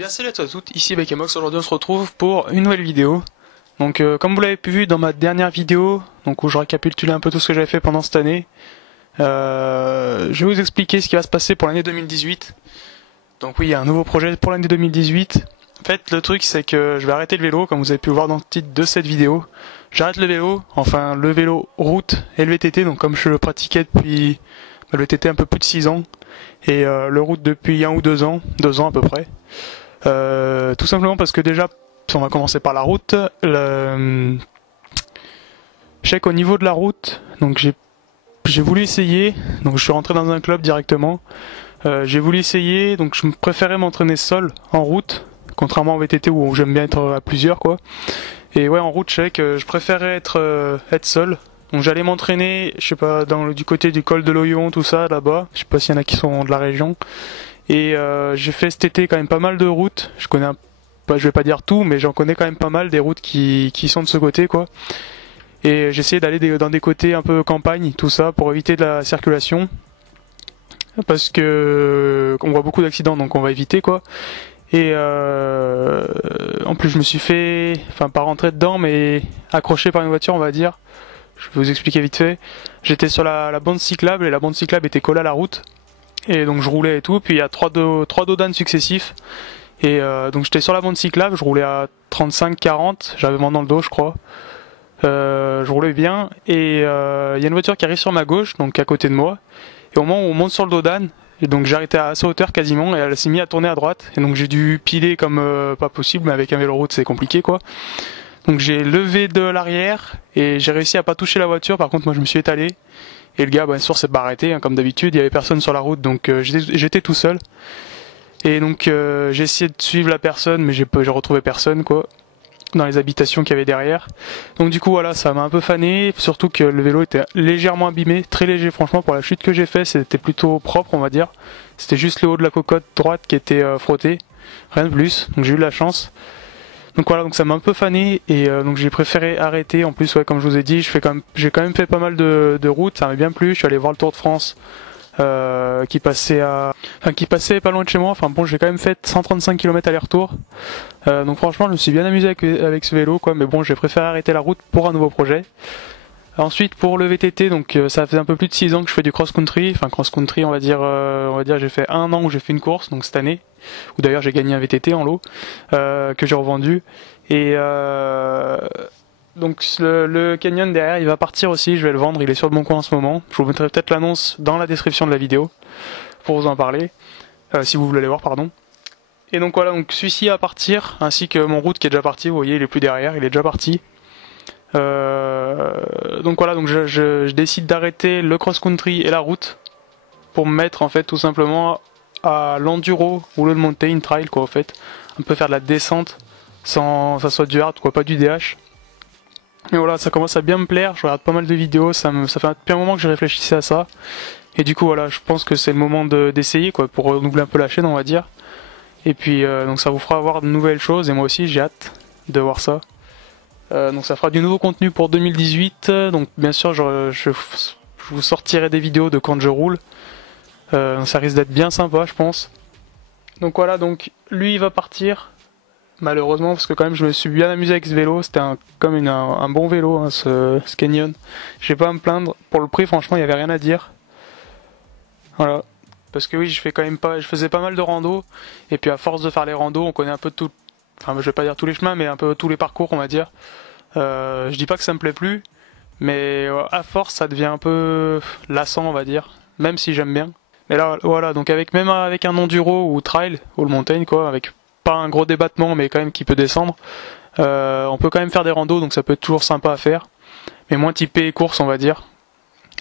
Bien salut à tous et à toutes, ici Bekemox. Aujourd'hui on se retrouve pour une nouvelle vidéo. Donc comme vous l'avez pu vu dans ma dernière vidéo, donc où je récapitulais un peu tout ce que j'avais fait pendant cette année, je vais vous expliquer ce qui va se passer pour l'année 2018. Donc oui, il y a un nouveau projet pour l'année 2018. En fait, le truc c'est que je vais arrêter le vélo, comme vous avez pu le voir dans le titre de cette vidéo. J'arrête le vélo, enfin le vélo route et le VTT, donc comme je le pratiquais depuis le VTT un peu plus de 6 ans, et le route depuis 1 ou 2 ans, 2 ans à peu près. Tout simplement parce que déjà, on va commencer par la route. Je sais qu'au niveau de la route, donc j'ai voulu essayer, donc je suis rentré dans un club directement. J'ai voulu essayer, donc je préférais m'entraîner seul en route, contrairement au VTT où j'aime bien être à plusieurs quoi. Et ouais, en route, je sais que je préférais être seul. Donc j'allais m'entraîner, je sais pas, du côté du col de l'Oyon, tout ça là-bas. Je sais pas s'il y en a qui sont de la région. Et j'ai fait cet été quand même pas mal de routes. Je connais je vais pas dire tout, mais j'en connais quand même pas mal des routes qui sont de ce côté quoi. Et j'ai essayé d'aller dans des côtés un peu campagne, tout ça, pour éviter de la circulation. Parce que on voit beaucoup d'accidents, donc on va éviter quoi. Et en plus je me suis fait, enfin pas rentrer dedans, mais accroché par une voiture on va dire. Je vais vous expliquer vite fait. J'étais sur la bande cyclable et la bande cyclable était collée à la route. Et donc je roulais et tout, puis il y a trois dodanes successifs. Et donc j'étais sur la bande cyclable, je roulais à 35-40, j'avais vent dans le dos je crois. Je roulais bien et il y a une voiture qui arrive sur ma gauche, donc à côté de moi. Et au moment où on monte sur le dodane, et donc j'ai arrêté à sa hauteur quasiment et elle s'est mise à tourner à droite. Et donc j'ai dû piler comme pas possible, mais avec un vélo route c'est compliqué quoi. Donc j'ai levé de l'arrière et j'ai réussi à pas toucher la voiture, par contre moi je me suis étalé. Et le gars, bien sûr, s'est pas arrêté, hein, comme d'habitude, il y avait personne sur la route, donc j'étais tout seul. Et donc j'ai essayé de suivre la personne, mais j'ai retrouvé personne, quoi, dans les habitations qu'il y avait derrière. Donc du coup, voilà, ça m'a un peu fané, surtout que le vélo était légèrement abîmé, très léger, franchement, pour la chute que j'ai fait, c'était plutôt propre, on va dire. C'était juste le haut de la cocotte droite qui était frotté, rien de plus, donc j'ai eu de la chance. Donc voilà, donc ça m'a un peu fané et donc j'ai préféré arrêter. En plus, ouais, comme je vous ai dit, j'ai quand même fait pas mal de routes, ça m'a bien plu. Je suis allé voir le Tour de France qui passait pas loin de chez moi. Enfin bon, j'ai quand même fait 135 km aller-retour. Donc franchement, je me suis bien amusé avec ce vélo, quoi. Mais bon, j'ai préféré arrêter la route pour un nouveau projet. Ensuite, pour le VTT, donc ça fait un peu plus de 6 ans que je fais du cross-country. Enfin cross-country, on va dire j'ai fait 1 an où j'ai fait une course, donc cette année. Où d'ailleurs j'ai gagné un VTT en lot que j'ai revendu. Et donc le Canyon derrière, il va partir aussi. Je vais le vendre. Il est sur le bon coin en ce moment. Je vous mettrai peut-être l'annonce dans la description de la vidéo pour vous en parler, si vous voulez aller voir, pardon. Et donc voilà, donc celui-ci va partir, ainsi que mon route qui est déjà parti. Vous voyez, il est plus derrière, il est déjà parti. Donc voilà, donc je décide d'arrêter le cross-country et la route pour me mettre en fait tout simplement à l'enduro ou le mountain trail quoi, en fait on peut faire de la descente sans ça soit du hard quoi, pas du DH. Et voilà, ça commence à bien me plaire, je regarde pas mal de vidéos, ça fait depuis un moment que je réfléchissais à ça et du coup voilà, je pense que c'est le moment d'essayer quoi, pour renouveler un peu la chaîne on va dire. Et puis donc ça vous fera voir de nouvelles choses et moi aussi j'ai hâte de voir ça. Donc ça fera du nouveau contenu pour 2018, donc bien sûr je vous sortirai des vidéos de quand je roule. Ça risque d'être bien sympa je pense. Donc voilà, donc lui il va partir malheureusement parce que quand même je me suis bien amusé avec ce vélo, c'était un bon vélo hein, ce Canyon. Je vais pas à me plaindre, pour le prix franchement il y avait rien à dire. Voilà, parce que oui je faisais pas mal de rando et puis à force de faire les randos on connaît un peu tout, enfin je vais pas dire tous les chemins mais un peu tous les parcours on va dire. Je dis pas que ça me plaît plus, mais à force ça devient un peu lassant on va dire, même si j'aime bien. Mais là voilà, donc même avec un enduro ou trail, ou le mountain quoi, avec pas un gros débattement mais quand même qui peut descendre, on peut quand même faire des randos, donc ça peut être toujours sympa à faire, mais moins typé course on va dire.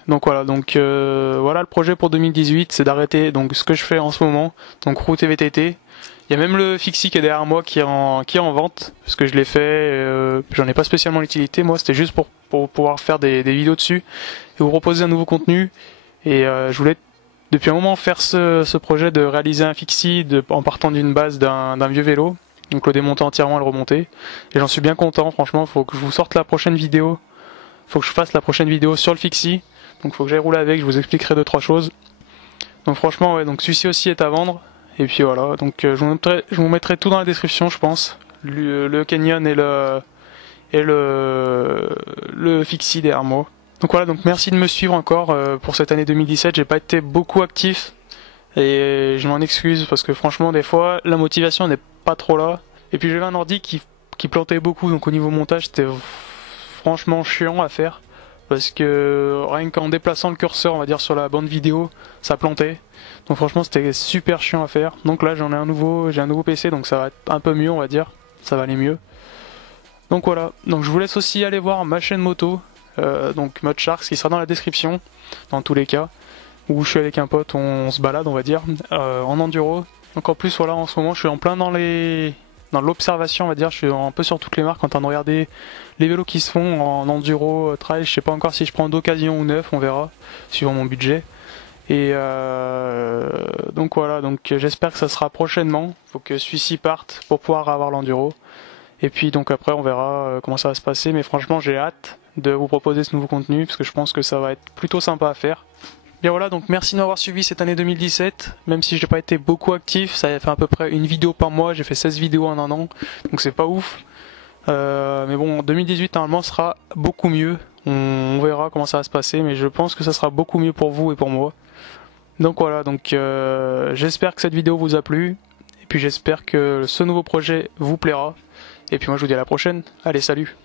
Donc voilà, donc voilà le projet pour 2018, c'est d'arrêter donc ce que je fais en ce moment, donc route et VTT. Il y a même le Fixie qui est derrière moi qui est en vente, parce que je l'ai fait, j'en ai pas spécialement l'utilité, moi c'était juste pour pouvoir faire des vidéos dessus et vous proposer un nouveau contenu. Et je voulais depuis un moment faire ce projet de réaliser un Fixie en partant d'une base d'un vieux vélo, donc le démonter entièrement et le remonter. Et j'en suis bien content, franchement, faut que je vous sorte la prochaine vidéo, faut que je fasse la prochaine vidéo sur le Fixie, donc faut que j'aille rouler avec, je vous expliquerai 2-3 choses. Donc franchement ouais, donc celui-ci aussi est à vendre. Et puis voilà, donc je vous mettrai tout dans la description, je pense. Le Canyon et le Fixie derrière moi. Donc voilà, donc merci de me suivre encore pour cette année 2017. J'ai pas été beaucoup actif et je m'en excuse parce que franchement des fois la motivation n'est pas trop là. Et puis j'avais un ordi qui plantait beaucoup, donc au niveau montage c'était franchement chiant à faire parce que rien qu'en déplaçant le curseur, on va dire sur la bande vidéo, ça plantait. Donc franchement c'était super chiant à faire. Donc là j'ai un nouveau PC, donc ça va être un peu mieux, on va dire. Ça va aller mieux. Donc voilà, donc je vous laisse aussi aller voir ma chaîne moto, donc Mode Sharks, qui sera dans la description, dans tous les cas, où je suis avec un pote, on se balade on va dire, en enduro. Donc en plus voilà, en ce moment je suis en plein dans l'observation on va dire, je suis un peu sur toutes les marques en train de regarder les vélos qui se font en enduro, trail, je sais pas encore si je prends d'occasion ou neuf, on verra, suivant mon budget. Et donc voilà, donc j'espère que ça sera prochainement, faut que celui-ci parte pour pouvoir avoir l'enduro. Et puis donc après on verra comment ça va se passer, mais franchement j'ai hâte de vous proposer ce nouveau contenu parce que je pense que ça va être plutôt sympa à faire. Bien voilà, donc merci de m'avoir suivi cette année 2017, même si je n'ai pas été beaucoup actif, ça a fait à peu près une vidéo par mois, j'ai fait 16 vidéos en un an, donc c'est pas ouf. Mais bon, 2018 normalement sera beaucoup mieux, on verra comment ça va se passer, mais je pense que ça sera beaucoup mieux pour vous et pour moi. Donc voilà, donc j'espère que cette vidéo vous a plu, et puis j'espère que ce nouveau projet vous plaira. Et puis moi je vous dis à la prochaine. Allez, salut!